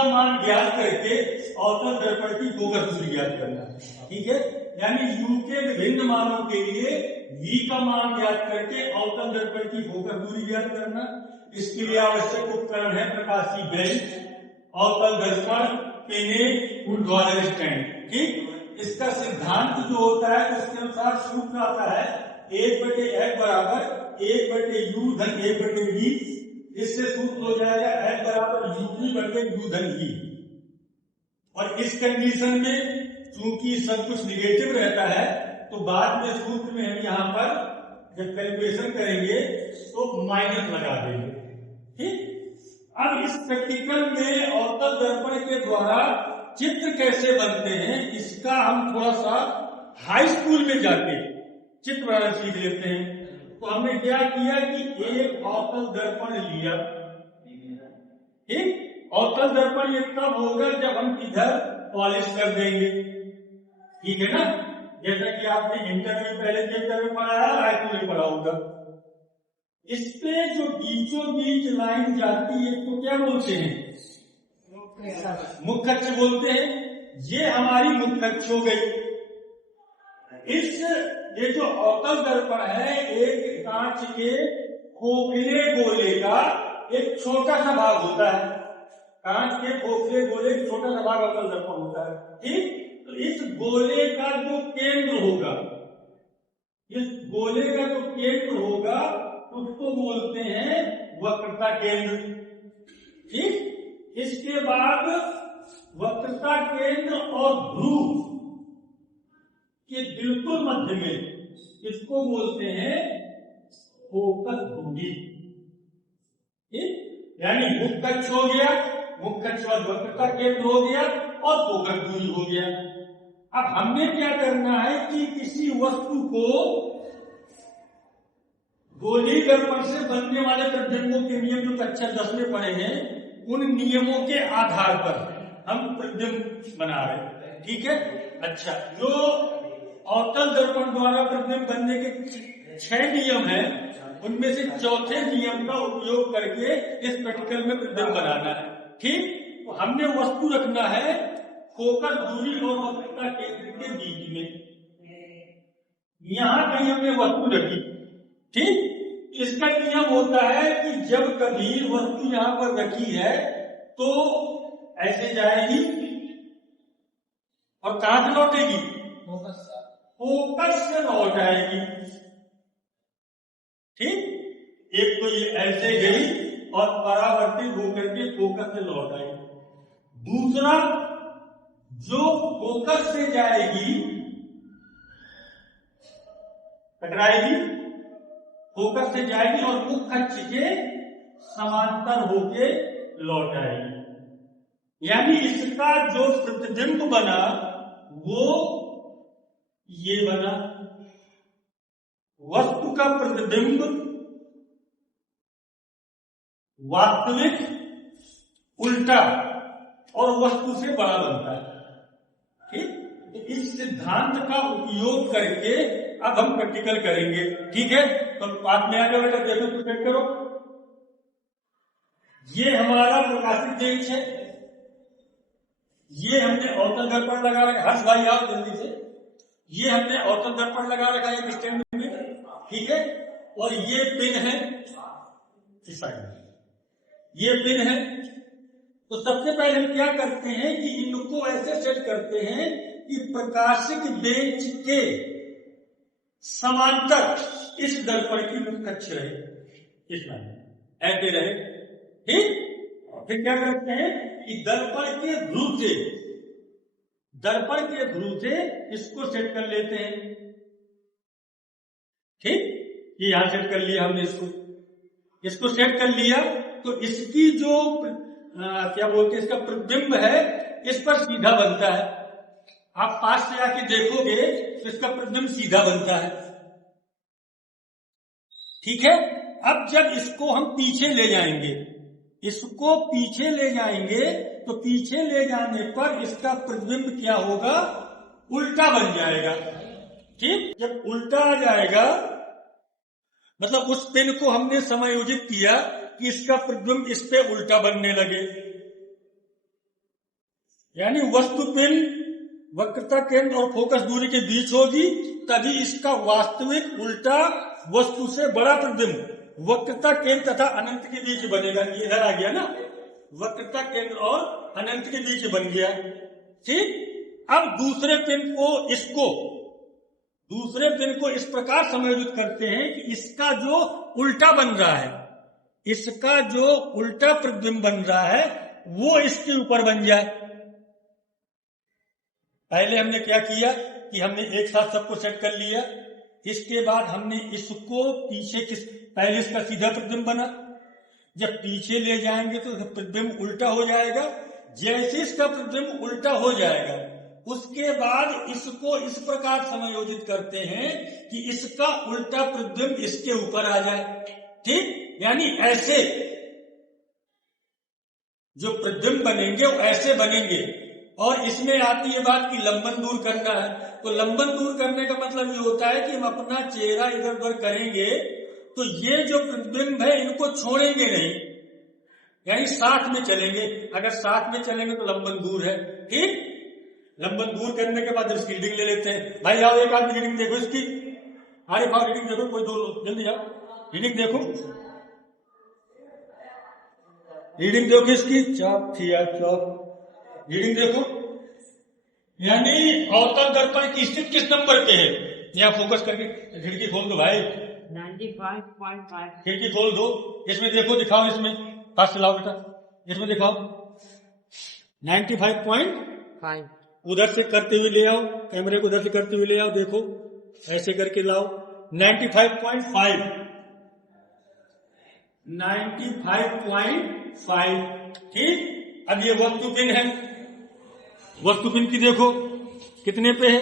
का मान ज्ञात करके अवतल दर्पण की फोकस दूरी ज्ञात करना। ठीक है, यानी u के विभिन्न मानों के लिए v का मान ज्ञात करके अवतल दर्पण की फोकस दूरी ज्ञात करना। इसके लिए आवश्यक उपकरण है प्रकाशीय बेंच, अवतल दर्पण, पेने, ऊर्ध्वाधर स्टैंड। ठीक, इसका सिद्धांत जो होता है उसके अनुसार सूत्र आता है 1/f बराबर 1/u धन 1/v। इससे सूत्र हो जाएगा f बराबर u धन v। और इस कंडीशन में चूंकि सब कुछ निगेटिव रहता है तो बाद में सूत्र में हम यहाँ पर जब कैलकुलेशन करेंगे तो माइनस लगा देंगे। ठीक, अब इस प्रैक्टिकल में अवतल दर्पण के द्वारा चित्र कैसे बनते हैं इसका हम थोड़ा सा हाई स्कूल में जाके चित्र बनाना सीख लेते हैं। तो हमने क्या किया कि एक अवतल दर्पण लिया। ठीक, अवतल दर्पण ये तब होगा जब हम इधर पॉलिश कर देंगे। ठीक है ना, जैसा कि आपने इंटर में पहले चैप्टर में पढ़ा है, हाई स्कूल में पढ़ा होगा। इस पे जो बीचों बीच लाइन जाती है तो क्या बोलते हैं? मुख्य अक्ष बोलते हैं। ये हमारी मुख्य अक्ष हो गई। ये जो अवतल दर्पण है एक कांच के खोखले गोले का एक छोटा सा भाग होता है। कांच के खोखले गोले का छोटा सा भाग अवतल दर्पण होता है। ठीक, तो इस गोले का जो केंद्र होगा, इस गोले का जो केंद्र होगा उसको बोलते हैं वक्रता केंद्र। ठीक, इसके बाद वक्रता केंद्र और ध्रुव के बिल्कुल मध्य में इसको बोलते हैं फोकस दूरी। ठीक, यानी मुख्य अक्ष हो गया, मुख्य अक्ष वक्रता केंद्र हो गया और फोकस दूरी हो गया। अब हमने क्या करना है कि किसी वस्तु को गोलीय दर्पण से बनने वाले प्रतिबिंबों के नियम जो कक्षा 10 में पढ़े हैं उन नियमों के आधार पर हम प्रतिबिंब बना रहे हैं। ठीक है, अच्छा, जो अवतल दर्पण द्वारा प्रतिबिंब बनने के 6 नियम हैं उनमें से चौथे नियम का उपयोग करके इस प्रैक्टिकल में प्रतिबिंब बनाना है। ठीक, तो हमने वस्तु रखना है फोकस दूरी और वक्रता केंद्र के बीच में। यहां कहीं हमने वस्तु रखी। ठीक, इसका नियम होता है कि जब कभी वस्तु यहां पर रखी है तो ऐसे जाएगी और कहां से लौटेगी? फोकस से लौट आएगी। ठीक, एक तो ये ऐसे गई और परावर्तित होकर के फोकस से लौट आएगी। दूसरा, जो फोकस से जाएगी टकराएगी, फोकस से जाएगी और मुख्य अक्ष के समांतर होके लौट आएगी। यानी इसका जो प्रतिबिंब बना वो ये बना। वस्तु का प्रतिबिंब वास्तविक, उल्टा और वस्तु से बड़ा बनता है। ठीक, तो इस सिद्धांत का उपयोग करके अब हम प्रैक्टिकल करेंगे। ठीक है, तो बात में आ जाओ बेटा, देखो तो चेक करो। ये हमारा प्रकाशित बेंच है, ये हमने अवतल दर्पण लगा रखा। हर्ष भाई आओ जल्दी से। ये हमने अवतल दर्पण लगा रखा है स्टैंड में। ठीक है, और ये पिन है इस साइड में, ये पिन है। तो सबसे पहले हम क्या करते हैं कि इनको ऐसे सेट करते हैं कि प्रकाशित बेंच के समांतर इस दर्पण की मुख्य अक्ष रहे, इस लाइन ऐसे रहे। ठीक, और फिर क्या करते हैं कि दर्पण के ध्रुव से इसको सेट कर लेते हैं। ठीक, ये यहां सेट कर लिया हमने, इसको सेट कर लिया तो इसकी जो क्या बोलते हैं इसका प्रतिबिंब है इस पर सीधा बनता है। आप पास से आके देखोगे तो इसका प्रतिबिंब सीधा बनता है। ठीक है, अब जब इसको हम पीछे ले जाएंगे, इसको पीछे ले जाएंगे तो पीछे ले जाने पर इसका प्रतिबिंब क्या होगा? उल्टा बन जाएगा। ठीक, जब उल्टा आ जाएगा मतलब उस पेन को हमने समायोजित किया कि इसका प्रतिबिंब इस पे उल्टा बनने लगे। यानी वस्तु पिंड वक्रता केंद्र और फोकस दूरी के बीच होगी, तभी इसका वास्तविक उल्टा वस्तु से बड़ा प्रतिबिंब वक्रता केंद्र तथा अनंत के बीच बनेगा। ये इधर आ गया ना, वक्रता केंद्र और अनंत के बीच बन गया। ठीक, अब दूसरे पिन को इस प्रकार समायोजित करते हैं कि इसका जो उल्टा बन रहा है, इसका जो उल्टा प्रतिबिंब बन रहा है वो इसके ऊपर बन जाए। पहले हमने क्या किया कि हमने एक साथ सबको सेट कर लिया, इसके बाद हमने इसको पीछे पहले इसका सीधा प्रतिबिंब बना, जब पीछे ले जाएंगे तो प्रतिबिंब उल्टा हो जाएगा। जैसे इसका प्रतिबिंब उल्टा हो जाएगा उसके बाद इसको इस प्रकार समायोजित करते हैं कि इसका उल्टा प्रतिबिंब इसके ऊपर आ जाए। ठीक, यानी ऐसे जो प्रतिबिंब बनेंगे वो ऐसे बनेंगे। और इसमें आती है बात कि लंबन दूर करना है, तो लंबन दूर करने का मतलब ये होता है कि हम अपना चेहरा इधर उधर करेंगे तो ये जो प्रतिबिंब है इनको छोड़ेंगे नहीं, यानी साथ में चलेंगे। अगर साथ में चलेंगे तो लंबन दूर है। ठीक, लंबन दूर करने के बाद इसकी रीडिंग ले लेते हैं। भाई आओ, एक आदमी रीडिंग देखो इसकी। अरे भाव रीडिंग देखो, कोई दो लोग जल्दी आओ, रीडिंग देखो, रीडिंग देखो इसकी। चौक रीडिंग देखो। यानी अवतल दर्पण की स्थिति किस नंबर पे है? यहाँ फोकस करके खिड़की खोल दो भाई, 95.5। खिड़की खोल दो, इसमें देखो, दिखाओ, इसमें पास लाओ बेटा, इसमें दिखाओ 95.5। उधर से करते हुए ले आओ, कैमरे को उधर से करते हुए ले आओ, देखो ऐसे करके लाओ 95.5। 95.5। ठीक, अब ये वस्तु पिन है, वस्तु पिन की देखो कितने पे है,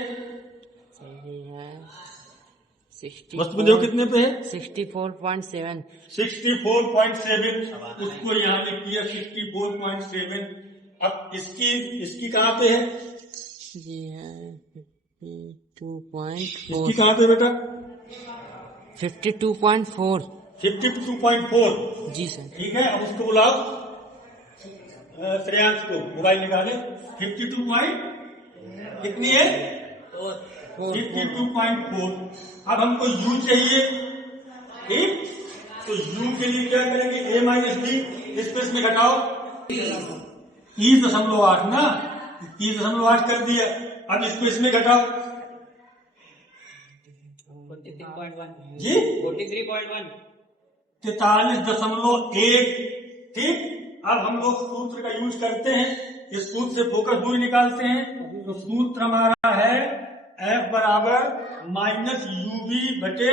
वस्तु पिन देखो कितने पे है, 64.7। 64.7। उसको यहाँ लिख दिया 64.7। अब इसकी कहाँ पे है? जी है 52.4। इसकी कहाँ पे बेटा? 52.4। 52.4। जी सर। ठीक है, अब उसको बुलाओ, श्रेयांश को मोबाइल निकाले। 52 कितनी है? 52.4। अब हमको u चाहिए। ठीक, तो u के लिए क्या करेंगे? a माइनस बी, स्पेस में घटाओ 30.8 ना, 30.8 कर दिया। अब इसको इसमें घटाओ 43.1 जी, 43.1 43.1। ठीक, अब हम लोग सूत्र का यूज करते हैं, इस सूत्र से फोकस दूरी निकालते हैं। तो सूत्र हमारा है F बराबर माइनस यूबी बटे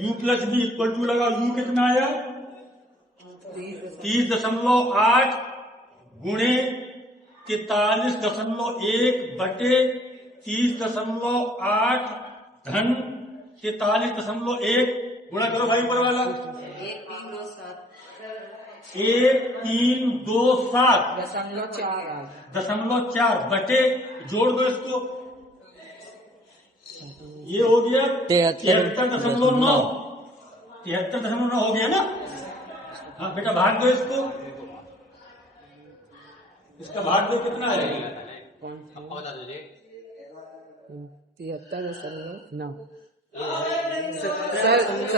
u plus v equal to लगाओ, u कितना आया? 30.8 गुणे 43.1 बटे 30.8 धन 43.1 गुणा करो भाई ऊपर वाला। 1327.4 बटे, जोड़ दो इसको, ये हो गया 73.9। 73.9 हो गया ना। हाँ बेटा भाग दो इसको, इसका भाग दो कितना है? 73.9 सर,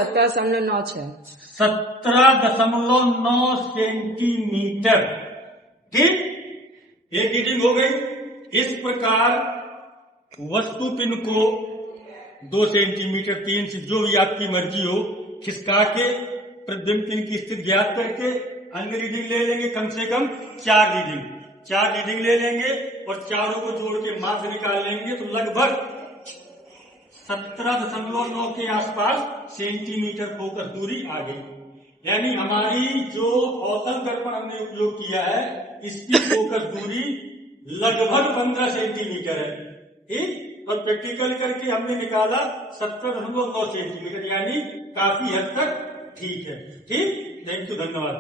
17.96 17.9 सेंटीमीटर। ठीक, एक रीडिंग हो गई। इस प्रकार वस्तु पिन को 2 सेंटीमीटर 3 से जो भी आपकी मर्जी हो खिसका के प्रतिबिंब पिन की स्थिति ज्ञात करके अन्य रीडिंग ले लेंगे, कम से कम 4 रीडिंग ले लेंगे और चारों को जोड़ के मार्क्स निकाल लेंगे तो लगभग 17.9 के आसपास सेंटीमीटर फोकस दूरी आ गई। यानी हमारी जो अवतल दर्पण हमने उपयोग किया है इसकी फोकस दूरी लगभग 15 सेंटीमीटर है। ठीक, और प्रैक्टिकल करके हमने निकाला 17.9 सेंटीमीटर, यानी काफी हद तक ठीक है। ठीक, थैंक यू, धन्यवाद।